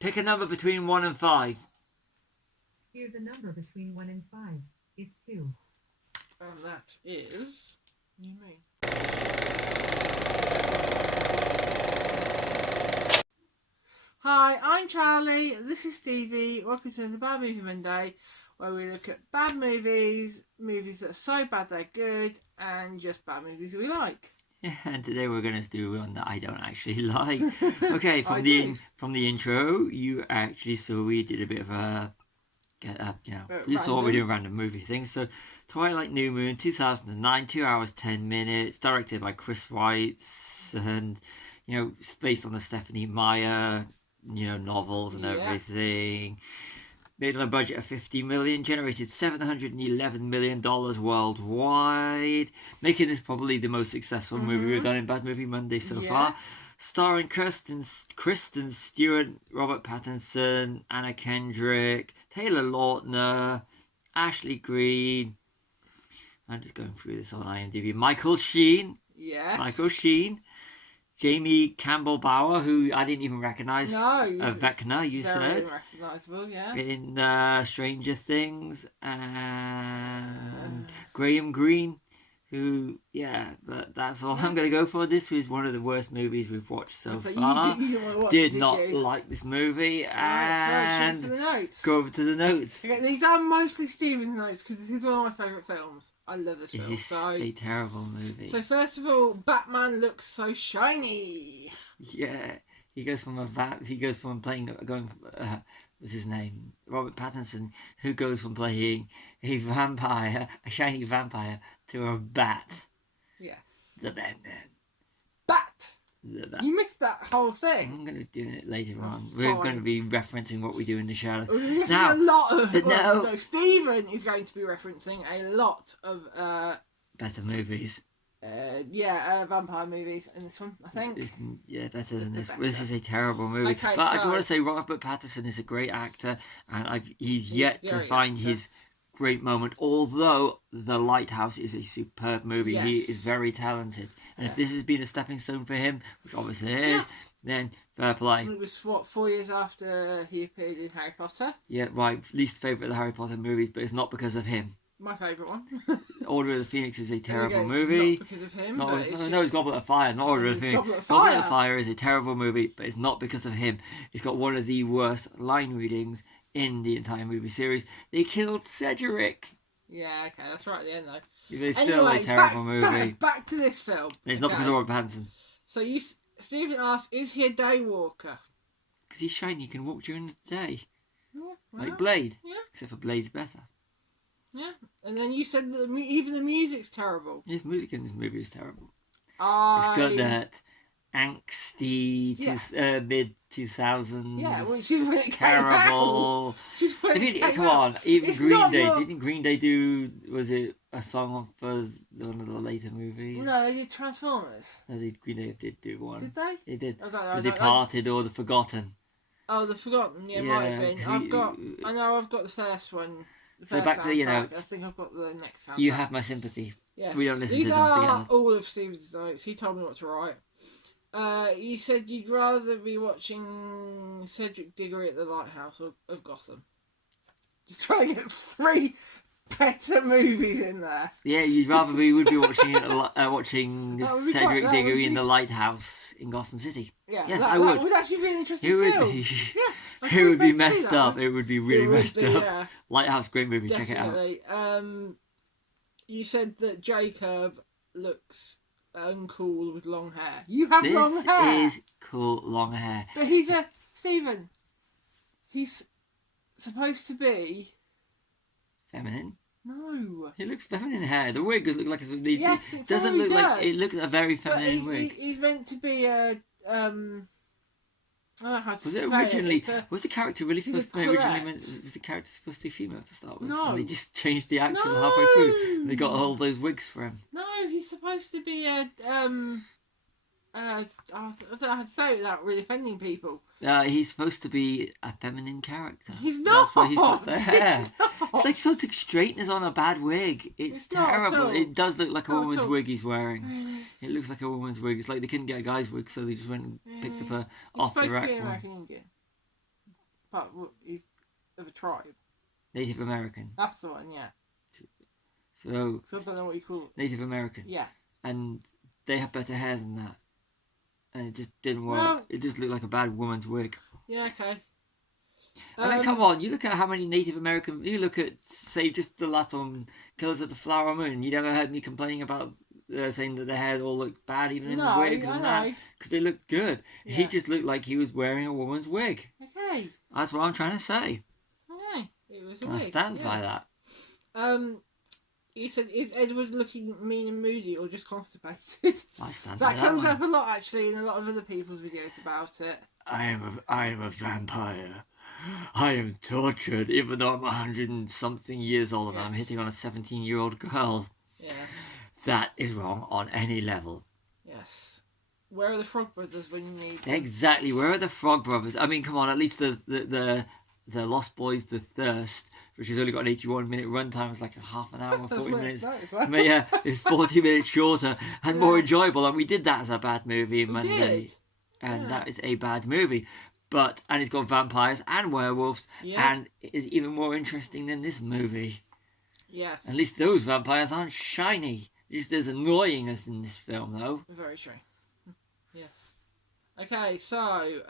Pick a number between 1 and 5. Here's a number between 1 and 5. It's 2. And that is... You mean? Hi, I'm Charlie. This is Stevie. Welcome to the Bad Movie Monday, where we look at bad movies, movies that are so bad they're good, and just bad movies we like. Yeah, and today we're going to do one that I don't actually like. Okay, from the intro, you actually saw we did a bit of a you saw we do random movie things. So, Twilight New Moon, 2009, 2 hours 10 minutes, directed by Chris Weitz, and it's based on the Stephanie Meyer novels and everything. Made on a budget of $50 million, generated $711 million worldwide, making this probably the most successful movie we've done in Bad Movie Monday so far. Starring Kristen Stewart, Robert Pattinson, Anna Kendrick, Taylor Lautner, Ashley Greene. I'm just going through this on IMDb. Michael Sheen. Jamie Campbell Bower, who I didn't even recognise. No, Vecna, you said. Very recognisable, yeah. In Stranger Things, and Graham Greene, who, but that's all I'm going to go for. This was one of the worst movies we've watched so far. Did not like this movie. And so the notes. Go over to the notes. Okay, these are mostly Stephen's notes because this is one of my favourite films. I love this film. It's a terrible movie. So first of all, Batman looks so shiny. Yeah, he goes from what's his name? Robert Pattinson, who goes from playing a shiny vampire, to a bat. Yes. The Batman. Bat. The bat. You missed that whole thing. I'm going to be doing it later on. We're going to be referencing what we do in the shadow. Now, a lot of Stephen is going to be referencing a lot of better movies. Vampire movies in this one, I think. Better than this. This is a terrible movie. Okay, but I just want to say Robert Pattinson is a great actor, and he's yet to find his great moment. Although The Lighthouse is a superb movie, he is very talented, and if this has been a stepping stone for him, which obviously it is, then fair play. It was 4 years after he appeared in Harry Potter. Yeah, right. Least favourite of the Harry Potter movies, but it's not because of him. My favourite one. Order of the Phoenix is a terrible movie. Not because of him. No, it's Goblet of Fire, not Order of the Phoenix. Goblet of Fire is a terrible movie, but it's not because of him. It's got one of the worst line readings in the entire movie series. They killed Cedric. Yeah, okay, that's right at the end though. It's still a terrible movie. Back to this film. And it's not because of Robert Pattinson. So Stephen asked, is he a day walker? Because he's shiny, he can walk during the day. Yeah, like Blade. Yeah. Except for Blade's better. Yeah, and then you said that even the music's terrible. His music in this movie is terrible. It's got that angsty mid-2000s. Yeah, when it terrible. Come on, even it's Green Day. Didn't Green Day do? Was it a song for one of the later movies? No, they did Transformers. No, Green Day did do one. Did they? They did. The Departed or The Forgotten. Oh, The Forgotten. Yeah, might have been. I know I've got the first one. So back to notes. I think I've got the next soundtrack. You have my sympathy. Yes. We don't listen These to them together. are all of Stephen's notes. He told me what to write. You said you'd rather be watching Cedric Diggory at the Lighthouse of Gotham. Just trying to get 3 better movies in there. Yeah, we would be watching Cedric Diggory in the Lighthouse in Gotham City. Yeah, yes, I would. That would actually be an interesting film. It would be messed up. It would be really messed up. Yeah. Lighthouse, great movie. Definitely. Check it out. You said that Jacob looks uncool with long hair. You have long hair. This is cool long hair. But Stephen. He's supposed to be feminine. No. He looks feminine hair. The wig looks like it doesn't look like it looks a very feminine wig. He's meant to be a was the character really supposed to be was the character supposed to be female to start with? No. And they just changed the accent halfway through. And they got all those wigs for him. No, he's supposed to be a I don't know how to say it without really offending people. He's supposed to be a feminine character. He's not. That's why he's got the hair. It's like sort of straightness on a bad wig. It's terrible. It does look like a woman's wig he's wearing. Really? It looks like a woman's wig. It's like they couldn't get a guy's wig, so they just went and picked up off the rack. He's supposed to be American Indian. But he's of a tribe. Native American. That's the one, yeah. So I don't know what you call it. Native American. Yeah. And they have better hair than that. And it just didn't work. Well, it just looked like a bad woman's wig. Yeah, okay. I mean, come on, you look at how many Native American... You look at, say, just the last one, Killers of the Flower Moon. You never heard me complaining about saying that their hair all looked bad, even in the wigs and that. Because they looked good. Yeah. He just looked like he was wearing a woman's wig. Okay. That's what I'm trying to say. Okay. It was a wig. I stand by that. He said, is Edward looking mean and moody or just constipated? I stand by that. That comes up a lot, actually, in a lot of other people's videos about it. I am a vampire. I am tortured, even though I'm 100 and something years old and I'm hitting on a 17-year-old girl. Yeah. That is wrong on any level. Yes. Where are the Frog Brothers when you need them? Exactly. Where are the Frog Brothers? I mean, come on. At least the Lost Boys, The Thirst, which has only got an 81-minute runtime, is like a half an hour, 40 minutes. But yeah, it's 40 minutes shorter and more enjoyable. And we did that as a bad movie Monday. And that is a bad movie. And it's got vampires and werewolves, and it is even more interesting than this movie. Yes. At least those vampires aren't shiny. Just there's annoyingness in this film, though. Very true. Yes. Okay, so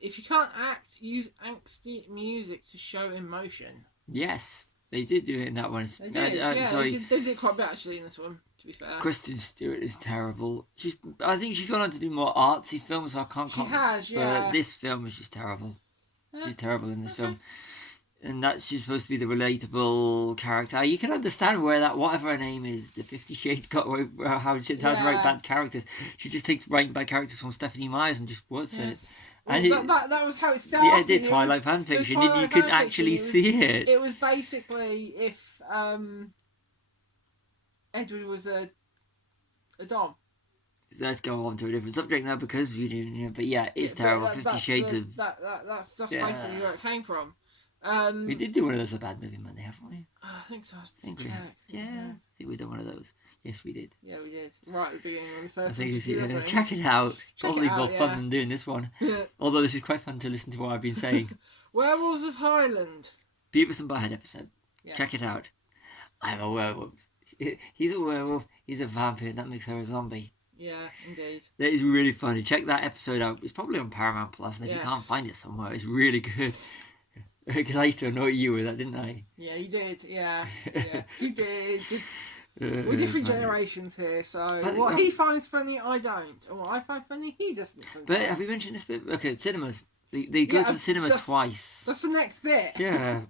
if you can't act, use angsty music to show emotion. Yes, they did do it in that one. They did. Sorry. They did quite a bit actually in this one. To be fair, Kristen Stewart is terrible. I think she's gone on to do more artsy films, so I can't. She has, yeah. But this film is just terrible. She's terrible in this film. And she's supposed to be the relatable character. You can understand where that, whatever her name is, the 50 Shades got, how to write bad characters. She just takes writing bad characters from Stephanie Meyers and just puts it. Well, and that was how it started. Yeah, it did Twilight fan fiction. You couldn't actually see it. It was basically if Edward was a dom. Let's go on to a different subject now because we didn't. But yeah, it's terrible. 50 Shades of. That's just basically where it came from. We did do one of those a bad movie Monday, haven't we? I think so. I think we've done one of those. Yes, we did. Yeah, we did. Right at the beginning of the first I think one. Check it out. Probably more fun than doing this one. Although this is quite fun to listen to what I've been saying. Werewolves of Highland. Beavis and Butthead episode. Yes. Check it out. I'm a werewolf. He's a werewolf. He's a vampire. That makes her a zombie. Yeah, indeed. That is really funny. Check that episode out. It's probably on Paramount Plus, and if you can't find it somewhere, it's really good. Because I used to annoy you with that, didn't I? Yeah, you did. Yeah. You did. We're different generations here, so what he finds funny, I don't. And what I find funny, he doesn't sometimes. But have you mentioned this bit? Okay, cinemas. They go to the cinema twice. That's the next bit. Yeah.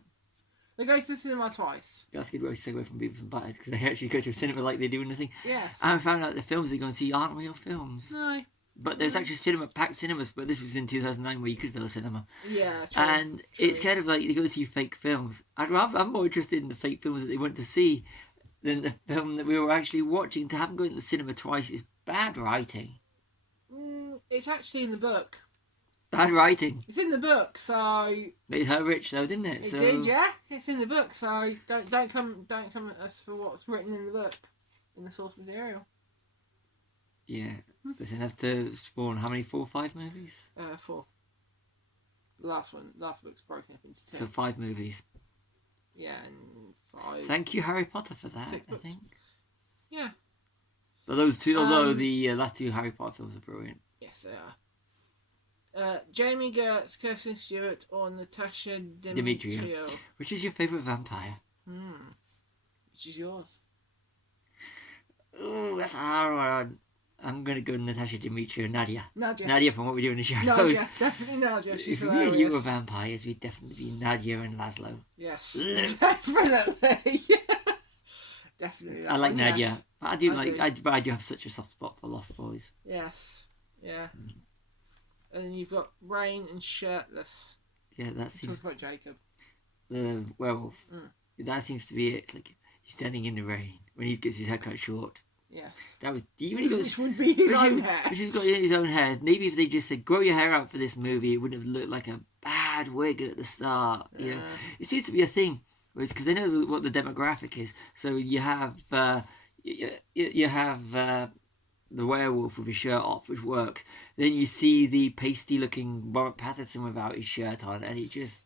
They go to the cinema twice. That's a good way to segue from Beavis and Butthead, because they actually go to a cinema like they do in the thing. Yes. And I found out the films they go and see aren't real films. No. But there's actually packed cinemas, but this was in 2009 where you could fill a cinema. Yeah, true. And it's kind of like they go to see fake films. I'm more interested in the fake films that they went to see than the film that we were actually watching. To have them go to the cinema twice is bad writing. It's actually in the book. Bad writing. It's in the book, so made her rich though, didn't it? It did, yeah. It's in the book, so don't come at us for what's written in the book, in the source material. Yeah, there's enough to spawn how many? 4 or 5 movies? 4. The last book's broken up into 2. So 5 movies. Yeah, and 5. Thank you, Harry Potter, for that. I think. Yeah. But those two, although the last 2 Harry Potter films are brilliant. Yes, they are. Jamie Gertz, Kirsten Stewart, or Natasha Demetrio. Which is your favourite vampire? Which is yours? Oh, that's a hard one. I'm going to go Natasha Demetrio, Nadia. Nadia from What We Do in the Shadows. Nadia, definitely Nadia. She's if hilarious. me and you were vampires, we'd definitely be Nadia and Laszlo. Yes, definitely. Definitely. I like Nadia. Yes. But I do have such a soft spot for Lost Boys. Yes. Yeah. And then you've got Rain and Shirtless. Yeah, that seems... Talk about Jacob. The werewolf. That seems to be it. It's like he's standing in the rain when he gets his hair cut short. Yes. That was... Which would be his own hair. Which has got his own hair. Maybe if they just said, grow your hair out for this movie, it wouldn't have looked like a bad wig at the start. Yeah. It seems to be a thing. Because they know what the demographic is. So you have... the werewolf with his shirt off, which works. Then you see the pasty-looking Robert Pattinson without his shirt on, and it just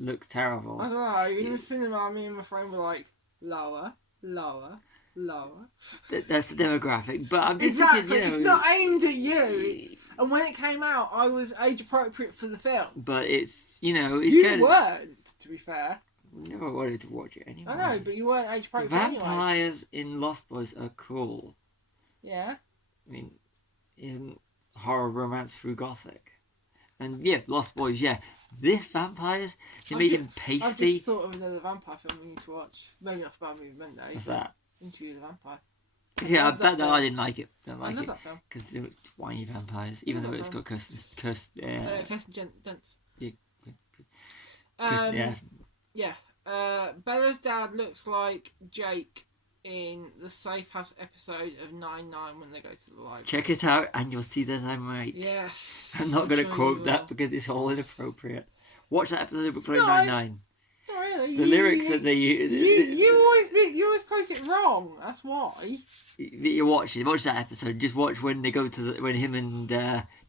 looks terrible. I don't know. In the cinema, me and my friend were like, lower. That's the demographic, but I'm just Exactly. thinking, It's not aimed at you. And when it came out, I was age appropriate for the film. But it's it's You kind of, weren't, to be fair. never wanted to watch it anyway. I know, but you weren't age appropriate anyway. Vampires in Lost Boys are cool. Yeah. I mean, isn't horror romance through gothic? And yeah, Lost Boys, yeah. This vampires, they made him I pasty. just thought of another vampire film we need to watch. Maybe not for Bad Movie Monday. What's that? Interview with a Vampire. Yeah, love that film. I didn't like it. Don't I like love it that film. because they were whiny vampires, even though it's got Kirsten. Kirsten Dunst. Yeah. Yeah. Bella's dad looks like Jake in the Safe House episode of 9/9 when they go to the library. Check it out, and you'll see that I'm right. Yes. I'm not going to sure quote you that will. because it's all inappropriate. Watch that episode of Brooklyn Nice. Nine-Nine. Not really. The lyrics that they use. You always quote it wrong. That's why. You watch that episode. Just watch when they go to when him and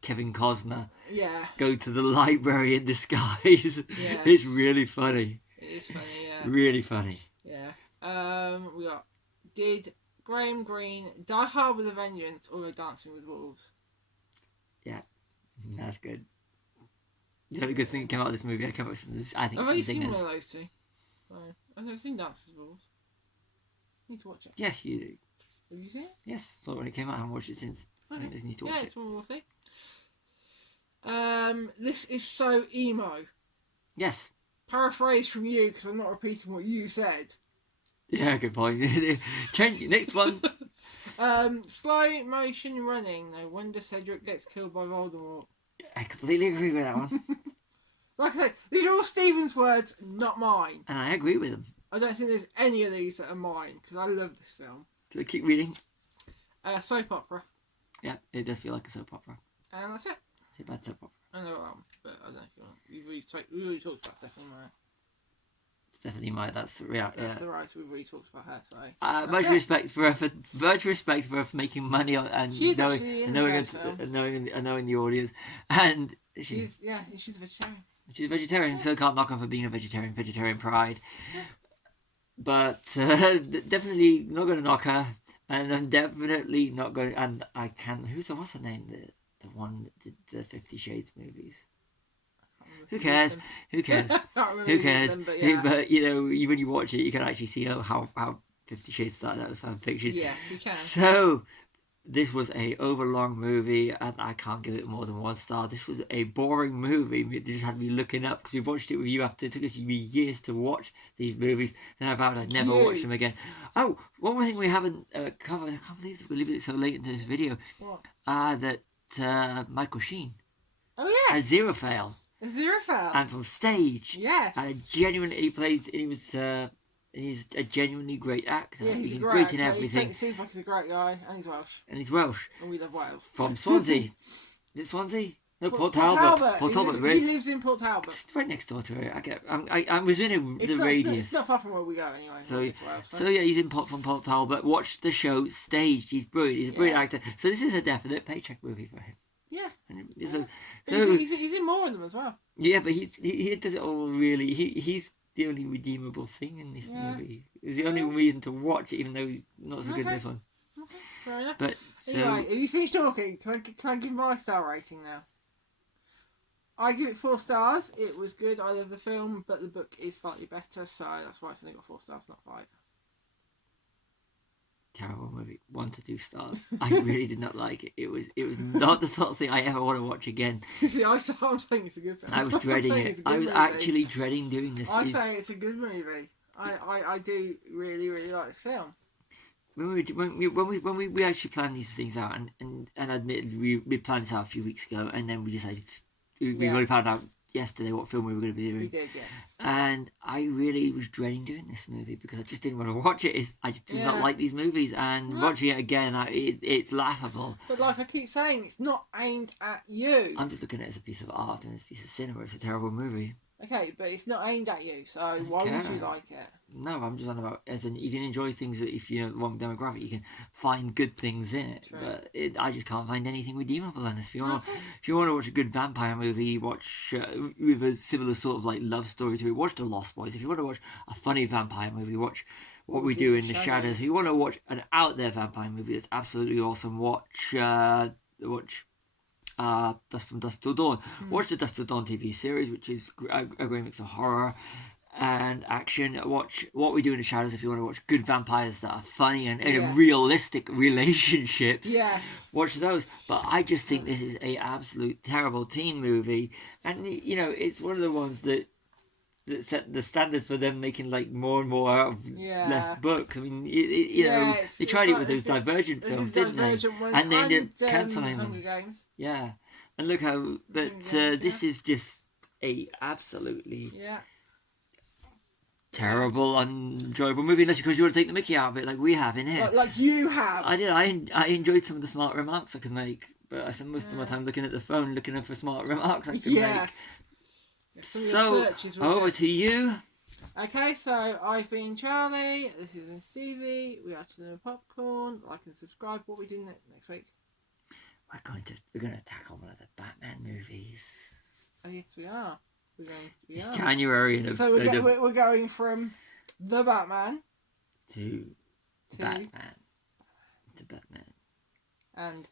Kevin Costner Yeah. go to the library in disguise. Yes. It's really funny. It is funny. Yeah. Really funny. Yeah. We got. Did Graham Greene Die Hard with a Vengeance or go Dancing with Wolves? That's good. The only good thing that came out of this movie, I think I've some only seen one singers. of those two. No, I've never seen Dancing with Wolves. Need to watch it. Yes, you do. Have you seen it? Yes, saw it when it came out. I haven't watched it since. I think there's need to watch it. It's one more thing. This is so emo. Yes. Paraphrase from you because I'm not repeating what you said. Yeah, good point. Change next one. Slow motion running. No wonder Cedric gets killed by Voldemort. I completely agree with that one, Like I said, these are all Stephen's words, not mine. and I agree with them. I don't think there's any of these that are mine because I love this film. So we keep reading. Soap opera, Yeah, it does feel like a soap opera. and that's it. It's a bad soap opera. I know that one, but I don't know if you want. We already talked about Stephanie Meyer. Stephanie Meyer, that's yeah. That's the right. We've already talked about her. So Much respect for her for making money on and She's knowing actually in knowing, the us- first film. knowing the audience, and she's a vegetarian. she's a vegetarian, so can't knock her for being a vegetarian. Vegetarian pride, but definitely not going to knock her, and I'm definitely not going. And I can. What's her name? The one that did the 50 Shades movies. Who cares? Who cares? Who cares? But yeah. But when you watch it, you can actually see how 50 Shades started out as fan fiction. Yes, you can. So this was a overlong movie, and I can't give it more than 1 star. This was a boring movie. We just had me looking up because we watched it with you after. It took us years to watch these movies, and I vowed I'd never watch them again. Oh, one more thing we haven't covered. I can't believe we're leaving it so late into this video. What? That Michael Sheen Oh yeah. Aziraphale. Aziraphale. And from stage, Yes. and he's a genuinely great actor. Yeah, he's a great great in actor. everything, He seems like he's a great guy, and he's Welsh, and he's Welsh and we love Wales. from Swansea. Is it Swansea? No, Port Talbot. Port Talbot, He right? lives in Port Talbot. Just right next door to it. I was in the radius. It's not far from where we go anyway. So, It's Wales, so yeah, he's from Port Talbot. Watch the show staged. He's brilliant. He's a brilliant actor. So this is a definite paycheck movie for him. yeah. And He's in more of them as well. yeah, but he does it all really. He's the only redeemable thing in this movie. It's the only reason to watch it, even though he's not so good in this one. Okay, fair enough. But so Anyway, have you finished talking? Can I give my star rating now? I give it 4 stars. It was good. I love the film, but the book is slightly better, so that's why it's only got 4 stars, not 5. terrible movie. 1 to 2 stars. I really did not like it. It was not the sort of thing I ever want to watch again. See, I'm saying it's a good film. I was dreading I'm saying it. it's a good I was movie. actually dreading doing this. I say it's a good movie. I do really, really like this film. When we actually planned these things out, and admittedly we planned this out a few weeks ago, and then we decided we only found out yesterday what film we were going to be doing. We did, yes. And I really was dreading doing this movie because I just didn't want to watch it. I just do not like these movies, and watching it again, it's laughable. But like I keep saying, it's not aimed at you. I'm just looking at it as a piece of art and as a piece of cinema. It's a terrible movie. Okay, but it's not aimed at you, so why would you like it? No, I'm just on about as in you can enjoy things that if you're the wrong demographic, you can find good things in it. True. But I just can't find anything redeemable in this. If you want to watch a good vampire movie, watch with a similar sort of like love story to it. Watch The Lost Boys. If you want to watch a funny vampire movie, watch What We Do in the Shadows. If you want to watch an out there vampire movie that's absolutely awesome, watch Dust from Dusk Till Dawn. Watch the Dust Till Dawn TV series, which is a great mix of horror and action. Watch What We Do in the Shadows if you want to watch good vampires that are funny and realistic relationships. Yes. Watch those. But I just think this is a absolute terrible teen movie, and you know it's one of the ones that set the standard for them making like more and more out of less books. I mean, you know, they tried it with those Divergent films, didn't they? And they ended up cancelling them. Games. Yeah, and look how. But this is just a absolutely terrible, unenjoyable movie. Unless because you want to take the Mickey out of it, like we have in here. Like you have. I did. I enjoyed some of the smart remarks I could make, but I spent most of my time looking at the phone, looking for smart remarks I could make. So, over to you. Okay, so I've been Charlie, this has been Stevie, we are Chilling with Popcorn, like and subscribe. What are we doing next week? We're going to tackle one of the Batman movies. Oh yes, we are. It's January. So we're going from the Batman to Batman. To Batman. And